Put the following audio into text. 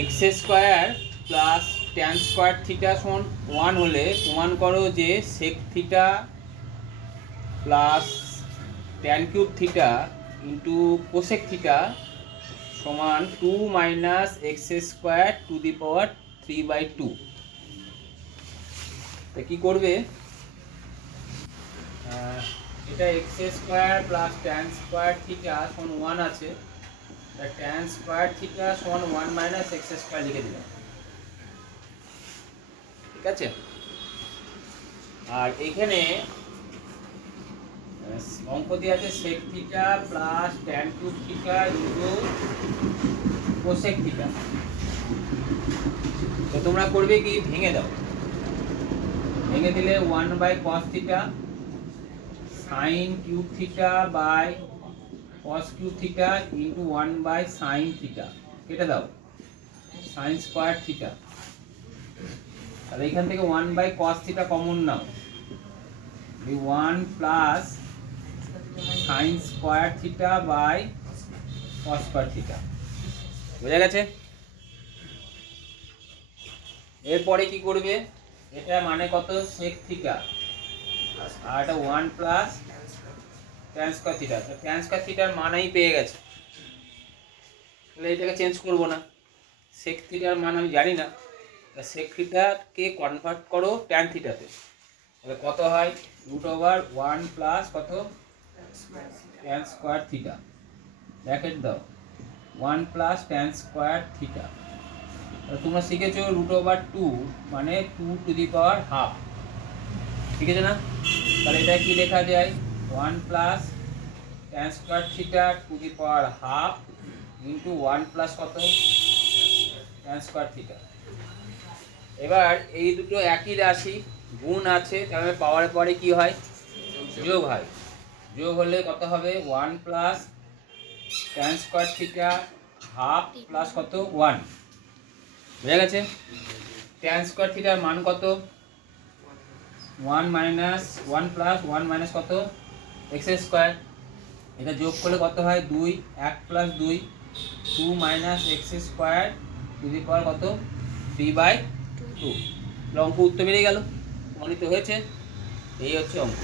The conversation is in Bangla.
X square plus tan square theta সমান 1 হলে প্রমাণ করো যে sec theta plus tan cube theta into cosec theta সমান 2 minus x square to the power 3/2। তা কী করবে, এটা x square plus tan square theta সমান 1 আছে, ট্যান স্কোয়ার থিটা সমান 1 মাইনাস এক্স স্কোয়ার লিখে দিলাম। ঠিক আছে, আর এখানে অঙ্ক দিয়ে আছে sec theta plus tan cube theta into cosec theta. তো তোমরা করবে কি, ভেঙে দাও। ভেঙে দিলে 1/cos theta sine cube theta by cos cube theta into 1/sin theta, কেটে দাও সাইন স্কোয়ার থিটা। তাহলে এখান থেকে 1/cos থিটা কমন নাও, 1 plus sine square theta by cos square theta. বুঝা গেছে? এরপরে কি করবে, এটা মানে কত, সেক থিটা, আর এটা 1 plus tan square theta. Tan square থিটার মানই পেয়ে গেছে, তাহলে এটাকে চেঞ্জ করবো না। সেক থিটার মান আমি জানি না, সেক থিটাকে কনভার্ট করো ট্যান থিটাতে, তাহলে কত হয়, √1 প্লাস কত ট্যান স্কোয়ার থিটা, ব্র্যাকেট দাও 1 প্লাস ট্যান স্কোয়ার থিটা। তোমরা শিখেছো √2 মানে 2 টু দি পাওয়ার হাফ, ঠিক আছে না? তাহলে এটা কি লেখা যায়, 1 plus tan square theta two the power half into 1 plus কত ট্যান স্কোয়ার থিটা। এবার এই দুটো একই রাশি, গুণ আছে, তাহলে পাওয়ার পরে কি হয়, যোগ হয়। যোগ হলে কত হবে, 1 plus tan square theta half plus কত 1। বুঝা গেছে? ট্যান স্কোয়ার থিটার মান কত, 1 মাইনাস 1 প্লাস 1 মাইনাস কত এক্স স্কোয়ার। এটা যোগ করলে কত হয়, 2, 1 plus 2 2 minus x square to the power কত 3/2। অঙ্ক উত্তর বেরিয়ে গেল, প্রমাণিত হয়েছে। এই হচ্ছে অঙ্ক।